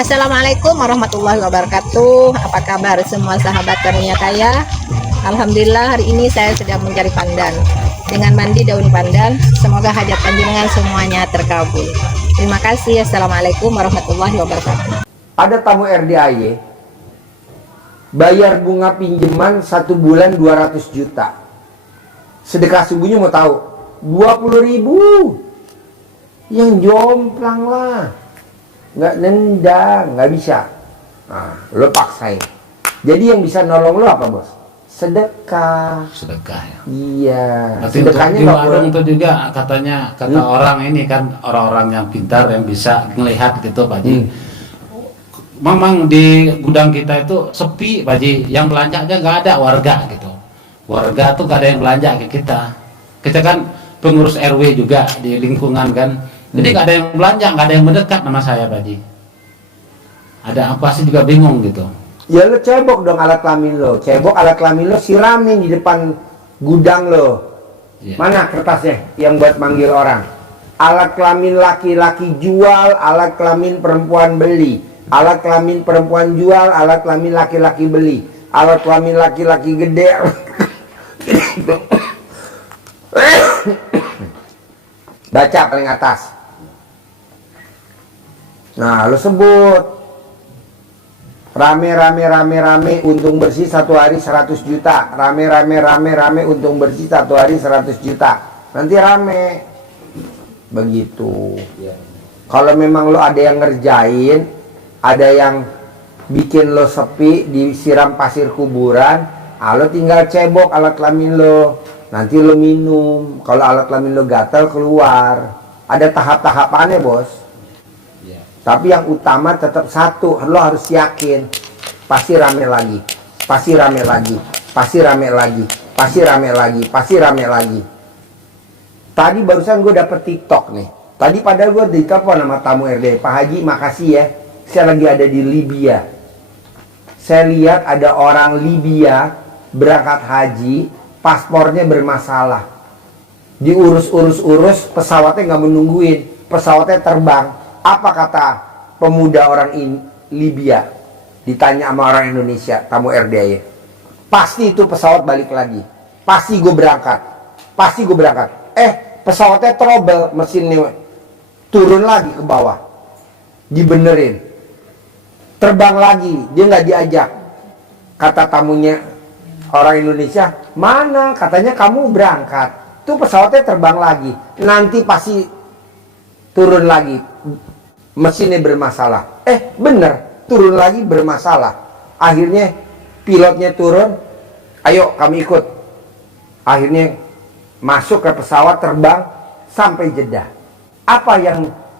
Assalamualaikum warahmatullahi wabarakatuh. Apa kabar semua sahabat karunia kaya? Alhamdulillah hari ini saya sedang mencari pandan. Dengan mandi daun pandan, semoga hajat panjenengan semuanya terkabul. Terima kasih. Assalamualaikum warahmatullahi wabarakatuh. Ada tamu RDAY bayar bunga pinjaman 1 bulan 200 juta. Sedekah subuhnya mau tahu 20.000. Yang jomplang lah, nggak nendang, nggak bisa. Nah, lo paksain. Jadi yang bisa nolong lo apa, bos? Sedekah. Sedekah ya. Iya. Berarti Sedekahnya di nggak warung boleh. itu juga katanya orang ini kan orang-orang yang pintar yang bisa melihat gitu Pak Haji. Memang di gudang kita itu sepi Pak Haji, yang belanja aja nggak ada warga gitu. Warga tuh nggak ada yang belanja ke kita. Kita kan pengurus RW juga di lingkungan kan. Jadi nggak ada yang belanja, nggak ada yang mendekat nama saya Pak Haji. Ada apa sih juga bingung gitu. Ya lo cebok dong alat kelamin lo. Cebok alat kelamin lo, siramin di depan gudang lo. Iya. Mana kertasnya yang buat manggil orang? Alat kelamin laki-laki jual, alat kelamin perempuan beli. Alat kelamin perempuan jual, alat kelamin laki-laki beli. Alat kelamin laki-laki gede. Baca paling atas. Nah, lo sebut rame untung bersih 1 hari 100 juta. Rame untung bersih 1 hari 100 juta. Nanti rame. Begitu. Kalau memang lo ada yang ngerjain, ada yang bikin lo sepi, disiram pasir kuburan, lo tinggal cebok alat kelamin lo. Nanti lo minum. Kalau alat kelamin lo gatal, keluar. Ada tahap-tahapannya, bos. Tapi yang utama tetap satu, lo harus yakin pasti rame lagi, pasti rame lagi, pasti rame lagi, pasti rame lagi, pasti rame lagi. Tadi barusan gue dapet TikTok nih. Tadi padahal gue ditelepon sama tamu RD, Pak Haji makasih ya, saya lagi ada di Libya. Saya lihat ada orang Libya berangkat haji, paspornya bermasalah. Diurus-urus, pesawatnya nggak menungguin, pesawatnya terbang. Apa kata pemuda orang Libya? Ditanya sama orang Indonesia, tamu RDAY. Pasti itu pesawat balik lagi. Pasti gue berangkat. Pasti gue berangkat. Pesawatnya trouble, mesinnya turun lagi ke bawah. Dibenerin. Terbang lagi, dia nggak diajak. Kata tamunya orang Indonesia, mana? Katanya kamu berangkat. Tuh pesawatnya terbang lagi. Nanti pasti turun lagi. Mesinnya bermasalah. Bener, turun lagi bermasalah. Akhirnya pilotnya turun, ayo kami ikut. Akhirnya masuk ke pesawat, terbang sampai Jeddah. Apa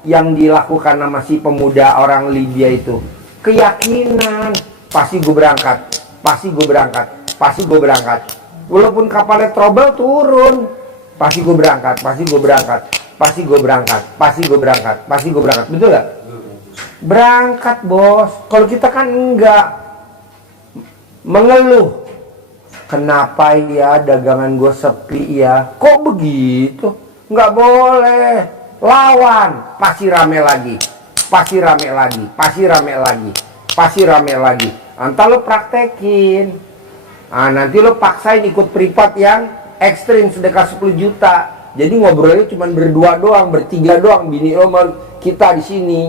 yang dilakukan sama si pemuda orang Libya itu? Keyakinan. Pasti gue berangkat, pasti gue berangkat, pasti gue berangkat. Walaupun kapalnya trouble, turun. Pasti gue berangkat, pasti gue berangkat. Pasti gue berangkat, pasti gue berangkat, pasti gue berangkat. Betul gak? Berangkat, bos. Kalau kita kan enggak. Mengeluh. Kenapa ya dagangan gue sepi ya? Kok begitu? Nggak boleh. Lawan. Pasti rame lagi. Pasti rame lagi. Pasti rame lagi. Pasti rame lagi. Entah lo praktekin. Nanti lo paksain ikut privat yang ekstrim sedekah 10 juta. Jadi ngobrolnya cuma berdua doang, bertiga doang, bini lo kita di sini.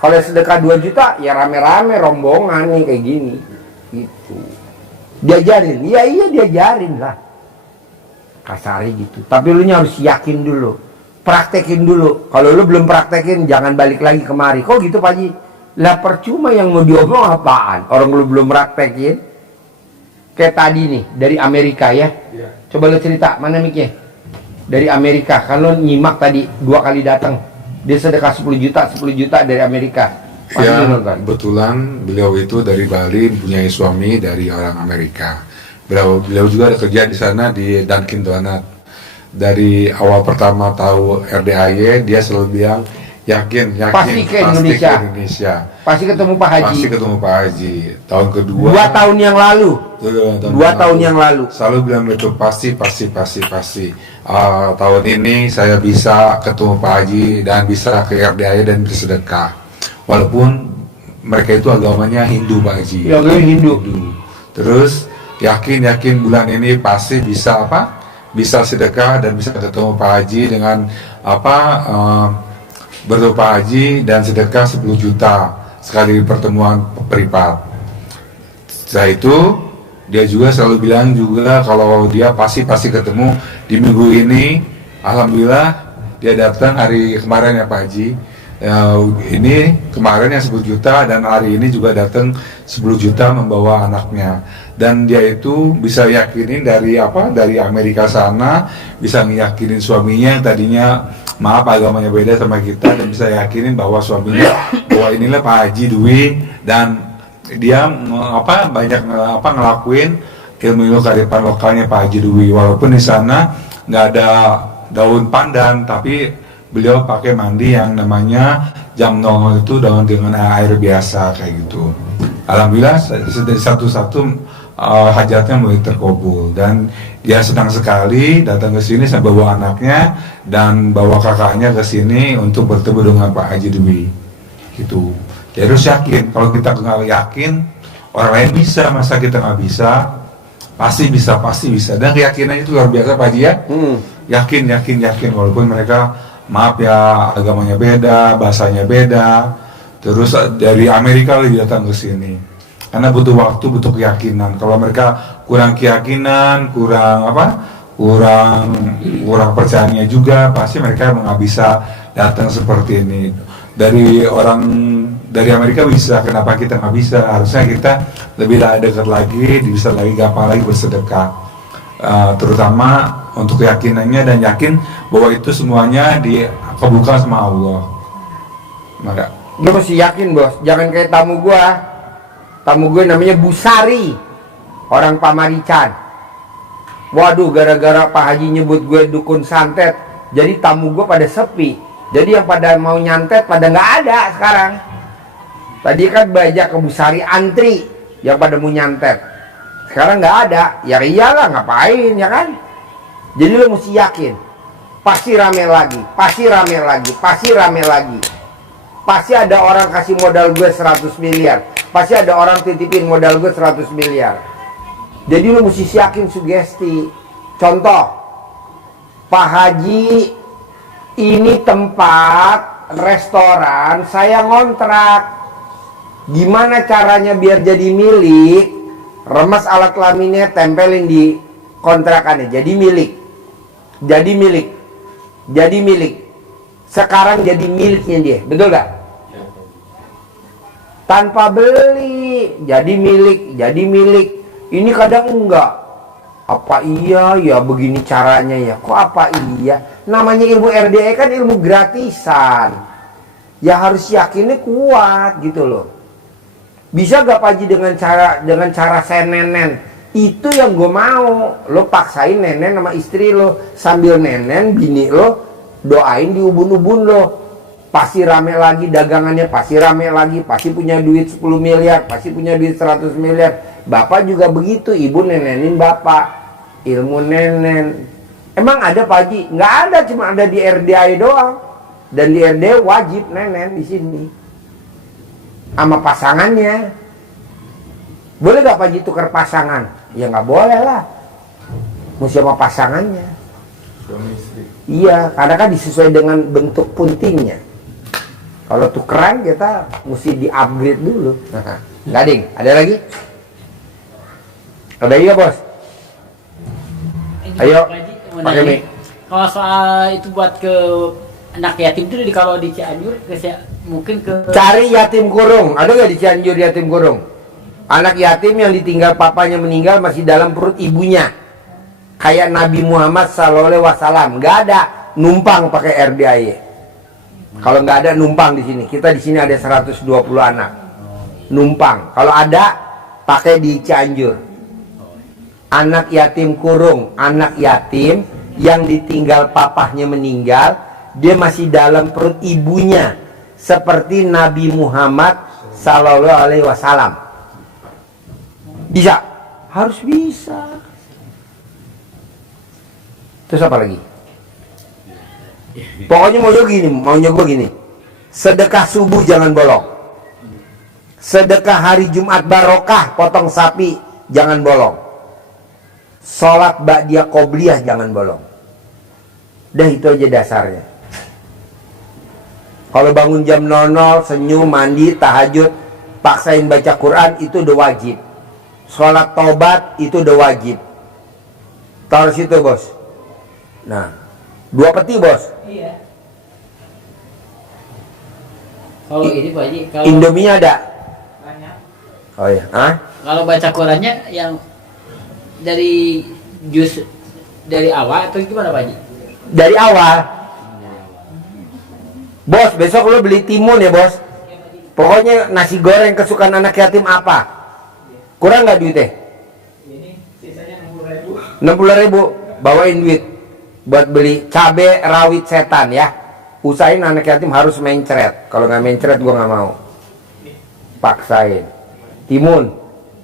Kalau sedekah 2 juta, ya rame-rame rombongan nih kayak gini. Gitu. Diajarin, iya diajarin lah. Kasarnya gitu. Tapi lu harus yakin dulu, praktekin dulu. Kalau lu belum praktekin, jangan balik lagi kemari. Kok gitu Pak Haji? Lah percuma yang mau diomong apaan? Orang lu belum praktekin. Kayak tadi nih dari Amerika ya. Coba lo cerita, mana mic-nya? Dari Amerika, kalau nyimak tadi 2 kali datang, dia sedekah 10 juta dari Amerika. Pasti Ya, nonton. kebetulan beliau itu dari Bali, punya suami dari orang Amerika. Beliau juga ada kerja di sana di Dunkin Donut. Dari awal pertama tahu RDAY, dia selalu bilang yakin Pasti ke Indonesia. Pasti ketemu Pak Haji. Pasti ketemu Pak Haji. Tahun kedua. 2 tahun yang lalu. 2 tahun yang lalu. Selalu bilang begitu, pasti. Tahun ini saya bisa ketemu Pak Haji dan bisa ke RDAY dan bersedekah. walaupun mereka itu agamanya Hindu Pak Haji. Ya, agama Hindu. Terus yakin bulan ini pasti bisa apa? Bisa sedekah dan bisa ketemu Pak Haji dengan apa? Bertemu Pak Haji dan sedekah 10 juta sekali pertemuan privat. Setelah itu dia juga selalu bilang juga kalau dia pasti ketemu di minggu ini. Alhamdulillah dia datang hari kemarin ya Pak Haji. Ini kemarin yang 10 juta dan hari ini juga datang 10 juta membawa anaknya, dan dia itu bisa yakinin dari Amerika sana, bisa ngeyakinin suaminya yang tadinya maaf agamanya beda sama kita, dan bisa yakinin bahwa suaminya bahwa inilah Pak Haji Dwi, dan dia banyak ngelakuin ilmu kearifan lokalnya Pak Haji Dwi, walaupun di sana nggak ada daun pandan, tapi beliau pakai mandi yang namanya jam nongol itu dengan air biasa kayak gitu. Alhamdulillah satu-satu hajatnya mulai terkabul, dan dia senang sekali datang ke sini sampai bawa anaknya dan bawa kakaknya ke sini untuk bertemu dengan Pak Haji Dwi gitu. Jadi harus yakin, kalau kita nggak yakin orang lain bisa, masa kita nggak bisa? Pasti bisa, dan keyakinan itu luar biasa Pak Haji ya. Yakin walaupun mereka maaf ya agamanya beda, bahasanya beda, terus dari Amerika lagi datang ke sini karena butuh waktu, butuh keyakinan. Kalau mereka kurang keyakinan, kurang percayanya juga, pasti mereka nggak bisa datang seperti ini. Dari Amerika bisa, kenapa kita nggak bisa? Harusnya kita lebih dekat lagi, bisa lagi gampang lagi bersedekah, terutama untuk keyakinannya, dan yakin bahwa itu semuanya dikabulkan sama Allah. Maka Lu mesti yakin bos, jangan kayak tamu gue namanya Busari, orang Pamarican. Waduh, gara-gara Pak Haji nyebut gue dukun santet, jadi tamu gue pada sepi. Jadi yang pada mau nyantet pada nggak ada sekarang. Tadi kan banyak ke Busari antri yang pada mau nyantet, sekarang nggak ada. Ya iyalah, ngapain ya kan? Jadi lo mesti yakin, pasti rame lagi. Pasti ada orang kasih modal gue 100 miliar. Pasti ada orang titipin modal gue 100 miliar. Jadi lo mesti yakin sugesti. Contoh, Pak Haji, ini tempat restoran saya ngontrak. Gimana caranya biar jadi milik? Remas alat kelaminnya, tempelin di kontrakannya, jadi milik. Sekarang jadi miliknya dia, betul gak? Tanpa beli, jadi milik. Ini kadang enggak. Apa iya ya begini caranya ya? Kok apa iya? Namanya ilmu RDA kan ilmu gratisan. Ya harus yakinnya kuat gitu loh. Bisa gak Pak Haji dengan cara saya nenen? Itu yang gue mau. Lo paksain nenen sama istri lo, sambil nenen bini lo doain di ubun-ubun lo. Pasti rame lagi dagangannya, pasti rame lagi, pasti punya duit 10 miliar, pasti punya duit 100 miliar. Bapak juga begitu, ibu nenenin bapak. Ilmu nenen. Emang ada Pak Haji? Nggak ada, cuma ada di RDA doang. Dan di RDA wajib nenen di sini sama pasangannya. Boleh gak Pak Haji tukar pasangan? Ya nggak boleh lah, mesti sama pasangannya. suami istri. Iya, karena kan disesuaikan dengan bentuk puntingnya. Kalau tukeran kita mesti di-upgrade dulu. Nggak ding, ada lagi? Ada iya bos? Ayo, pakai mic. Kalau soal itu buat ke anak yatim itu kalau di Cianjur mungkin ke Cari yatim kurung. Ada nggak di Cianjur yatim kurung? Anak yatim yang ditinggal papanya meninggal masih dalam perut ibunya. Kayak Nabi Muhammad SAW. Nggak ada numpang pakai RDAY. Kalau nggak ada numpang di sini. Kita di sini ada 120 anak. Numpang. Kalau ada pakai di Cianjur. Anak yatim kurung, anak yatim yang ditinggal papahnya meninggal, dia masih dalam perut ibunya, seperti Nabi Muhammad SAW. Bisa? Harus bisa. Terus apa lagi? Pokoknya maunya gue gini. Sedekah subuh jangan bolong. Sedekah hari Jumat barokah, potong sapi, jangan bolong. Sholat ba'diyah qobliyah jangan bolong. Dah itu aja dasarnya. Kalau bangun jam 00, senyum, mandi, tahajud, paksain baca Quran, itu udah wajib. Sholat taubat, itu udah wajib. Taruh situ, bos. Nah, 2 peti, bos. Iya. Kalau ini Pak Haji, kalau Indominya ada. banyak. Oh iya, ah? Kalau baca Qurannya yang dari juz dari awal atau gimana Pak Haji? Dari awal. Bos, besok lo beli timun ya, bos. Pokoknya nasi goreng kesukaan anak yatim apa? Kurang nggak duitnya? Ini sisanya 60.000. 60.000. Bawain duit buat beli cabe rawit setan ya. Usahain anak yatim harus mencret. Kalau nggak mencret gua nggak mau. Paksain. Timun.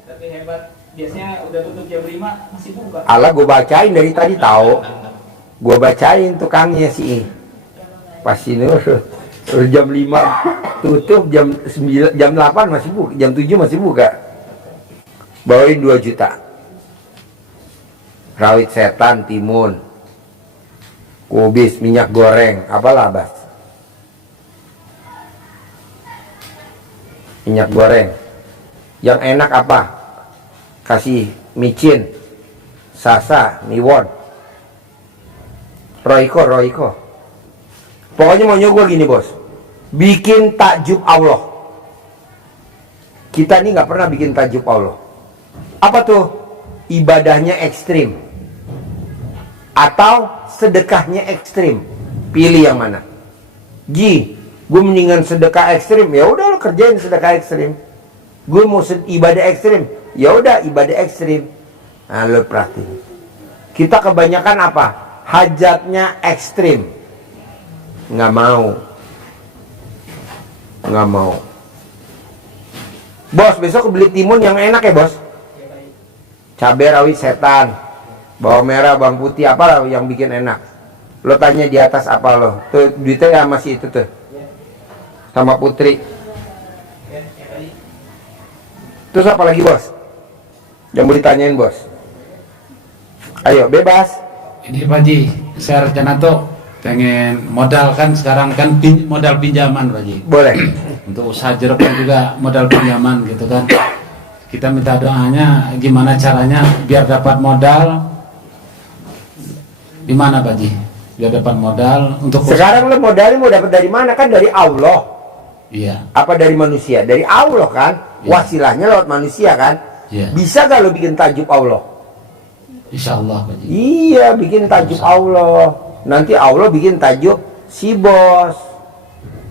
Tapi hebat, biasanya udah tutup jam 5 masih buka. Allah gua bacain dari tadi tahu. Gua bacain tukangnya sih. Pasti nurut. Terus jam 5 tutup, jam 9, jam 8 masih buka, jam 7 masih buka. Bawain 2 juta. Rawit setan, timun, kubis, minyak goreng, apalah bas. Minyak goreng. Yang enak apa? Kasih micin, sasa, miwon, roiko. Pokoknya maunya gue gini, bos. Bikin takjub Allah. Kita ini nggak pernah bikin takjub Allah. Apa tuh? Ibadahnya ekstrim atau sedekahnya ekstrim. Pilih yang mana? Gue mendingan sedekah ekstrim. Ya udah lo kerjain sedekah ekstrim. Gue mau ibadah ekstrim. Ya udah ibadah ekstrim. Nah, lo perhatiin. Kita kebanyakan apa? Hajatnya ekstrim. Nggak mau. Bos, besok beli timun yang enak ya, bos. Cabai rawit setan, bawang merah, bawang putih, apa yang bikin enak. Lo tanya di atas apa lo. Tuh duitnya ya masih itu tuh. Sama Putri. Terus apa lagi, bos? Yang mau ditanyain, bos? Ayo, bebas. Ini Pak Haji, saya rencana tuh pengen modal kan sekarang kan modal pinjaman Pak Haji. Boleh. Untuk usaha jeruk kan juga modal pinjaman gitu kan. Kita minta doanya gimana caranya biar dapat modal. Di mana Pak Haji? Biar dapat modal untuk Sekarang lo modalnya mau dapat dari mana? Kan dari Allah. Iya. Apa dari manusia? Dari Allah kan? Iya. Wasilahnya lewat manusia kan? Iya. Bisa gak lo bikin tajub Allah? Insya Allah Pak Haji. Iya, bikin tajub Allah. Nanti Allah bikin tajub si bos.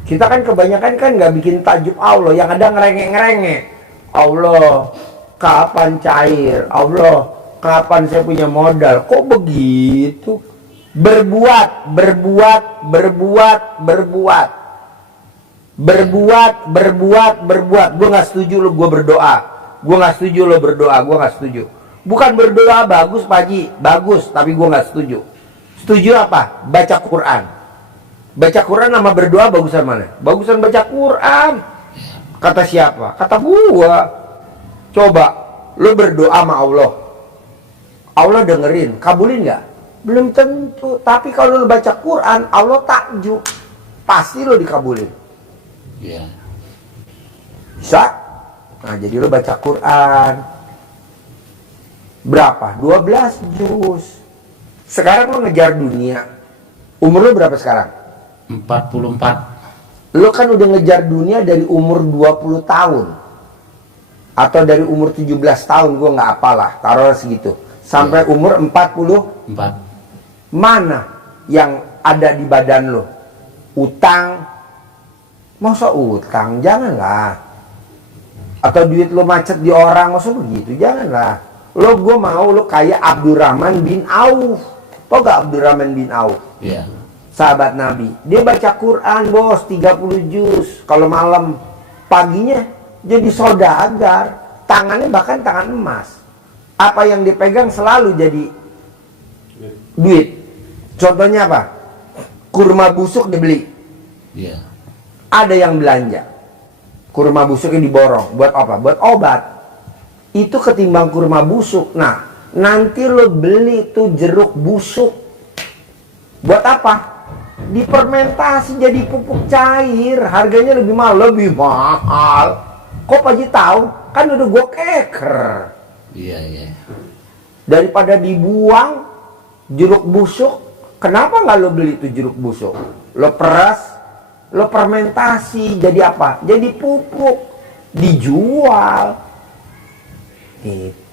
Kita kan kebanyakan kan nggak bikin tajub Allah, yang ada ngerengek-ngerengek. Allah, kapan cair? Allah, kapan saya punya modal? Kok begitu? Berbuat. Gue nggak setuju lo gue berdoa. Gue nggak setuju. Bukan berdoa bagus Pak Haji, bagus, tapi gue nggak setuju. Setuju apa? Baca Quran. Baca Quran sama berdoa bagusan mana? Bagusan baca Quran. Kata siapa? Kata gua. Coba lo berdoa sama Allah. Allah dengerin, kabulin nggak? Belum tentu. Tapi kalau lo baca Quran, Allah takjub. Pasti lo dikabulin. Iya. Bisa? Nah, jadi lo baca Quran. Berapa? 12 juz. Sekarang lo ngejar dunia. Umur lo berapa sekarang? 44. Lo kan udah ngejar dunia dari umur 20 tahun. Atau dari umur 17 tahun, gue nggak apalah, taruh segitu. Sampai umur 44. 4. Mana yang ada di badan lo? Utang. Masa utang? Janganlah. Atau duit lo macet di orang, masa begitu? Janganlah. Gue mau lo kayak Abdurrahman bin Auf. Tau gak Abdurrahman bin Auf? Iya. Sahabat Nabi. Dia baca Quran, bos, 30 juz. Kalau malam, paginya jadi saudagar. Tangannya bahkan tangan emas. Apa yang dipegang selalu jadi duit. Contohnya apa? Kurma busuk dibeli. Iya. Ada yang belanja kurma busuknya diborong. Buat apa? Buat obat. Itu ketimbang kurma busuk. Nah, nanti lo beli tuh jeruk busuk. Buat apa? Difermentasi jadi pupuk cair. Harganya lebih mahal. Lebih mahal. Kok Pak Haji tahu? Kan udah gue keker. Iya, iya. Daripada dibuang jeruk busuk, kenapa nggak lo beli itu jeruk busuk? Lo peras, lo fermentasi, jadi apa? Jadi pupuk, dijual. Gitu.